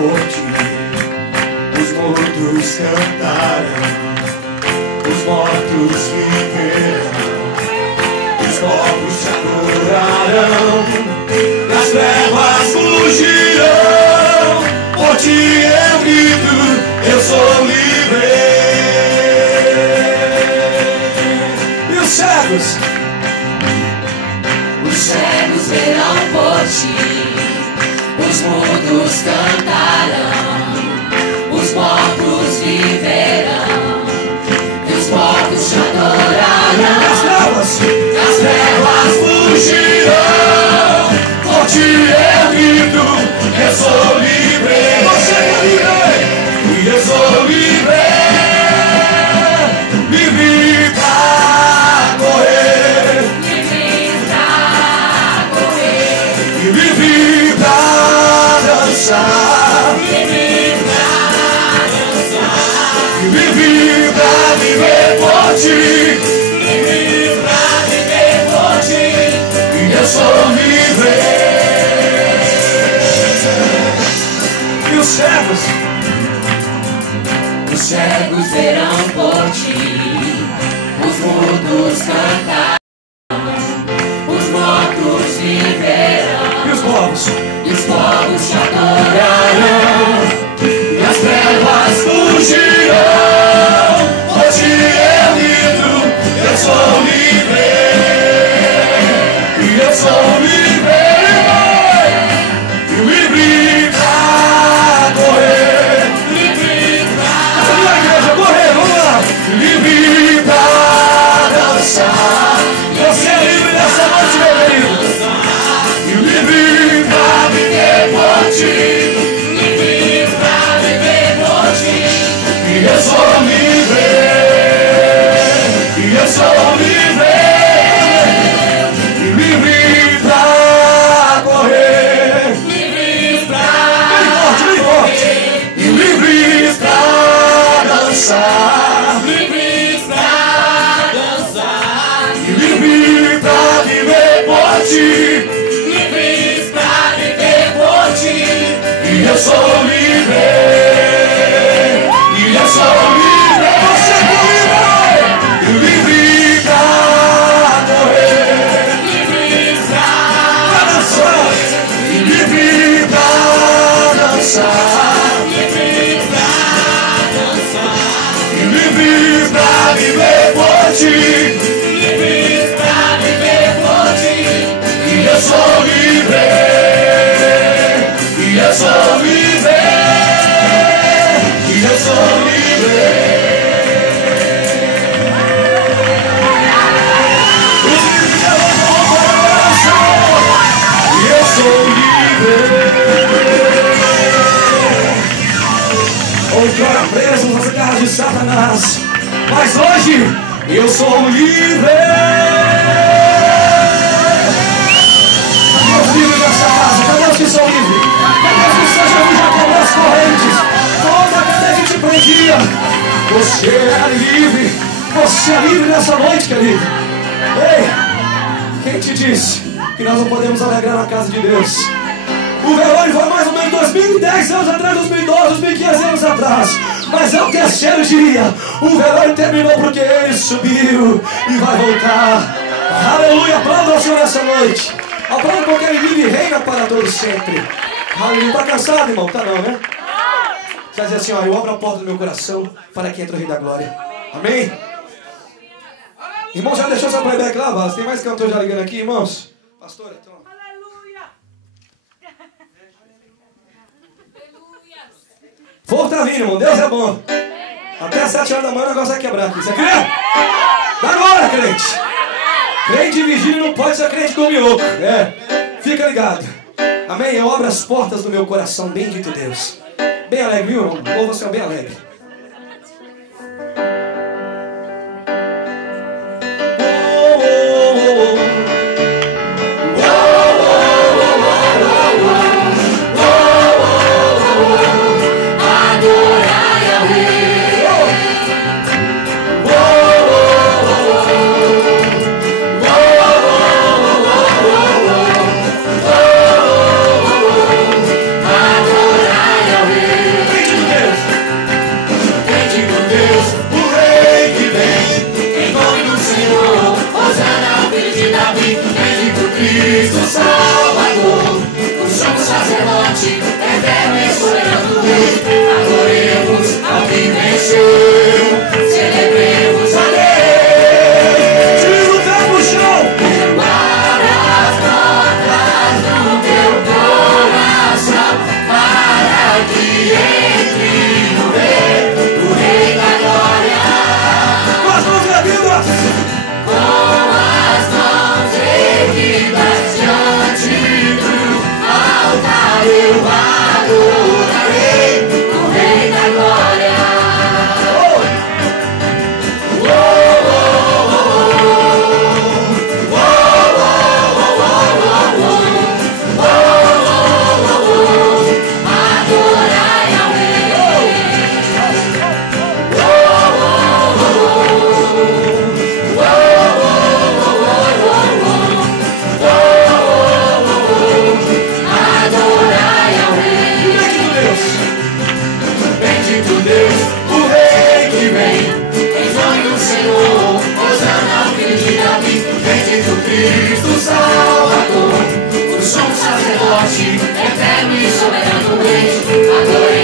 por ti. Os mudos cantarão, os mortos viverão, os corpos te adorarão, as trevas fugirão. Por ti eu grito, eu sou livre. E os cegos verão por ti, os mudos cantarão, os mortos viverão, e os mortos te adorarão. As trevas fugirão. Por ti eu grito, eu sou livre. Você é livre, e eu sou livre. Livre pra correr, livre pra dançar, livre pra viver por ti, livre pra viver por ti, e eu sou livre. E os cegos verão por ti, os mudos cantarão, os mortos viverão, e os povos te adorarão, e as trevas fugirão. Por ti eu grito, eu sou livre, e eu sou livre, livre pra correr, livre pra igreja correr, vamos lá, livre pra dançar. Você é livre nessa noite, meu querido, e livre pra viver por ti, livre pra viver por ti, e eu sou livre, e eu sou livre, e livre pra correr, livre pra correr, e livre pra dançar, livre pra dançar, e livre pra viver por ti, livre pra viver por ti, e eu sou livre, e eu sou livre. Você é livre, e livre pra correr, livre pra dançar, e livre pra dançar, livre pra dançar, e livre pra viver por ti, livre pra viver por ti, e eu sou livre, e eu sou livre, e eu sou livre. Os livres levantam o coração, e eu sou livre. Outrora presos nas garras de Satanás, mas hoje eu sou livre. Deus livre nessa casa, cadê os que são livres? Cadê os que sejam já quebrou as correntes? Toda a cadeia que te prendia. Você é livre, você é livre nessa noite, querido. Ei, quem te disse que nós não podemos alegrar na casa de Deus? O velório foi mais ou menos 2010 anos atrás, 2012, 2015 anos atrás. Mas é o terceiro dia. O velório terminou porque ele subiu e vai voltar. Aleluia, aplauda ao Senhor nessa noite. Aplauda porque ele vive e reina para todos sempre. Aleluia, tá cansado, irmão? Tá não, né? Você vai dizer assim, ó, eu abro a porta do meu coração para que entre o Rei da Glória. Amém? Irmão, já deixou seu playback lá, Vaz? Tem mais cantor já ligando aqui, irmãos? Pastor, então. O fogo tá vindo, irmão. Deus é bom. Até às 7 horas da manhã o negócio vai quebrar aqui. Você crê? Dá agora, crente. Crente de vigília não pode ser crente com minhoco. É. Fica ligado. Amém? Eu abro as portas do meu coração. Bendito Deus. Bem alegre, viu, irmão? Louva o Senhor bem alegre. Adorai ao Rei. bendito Deus, o Rei que vem. Em nome do Senhor, hosana ao filho de Davi, Bendito Cristo Salvador, o sumo sacerdote, eterno e soberano Rei, adoremos.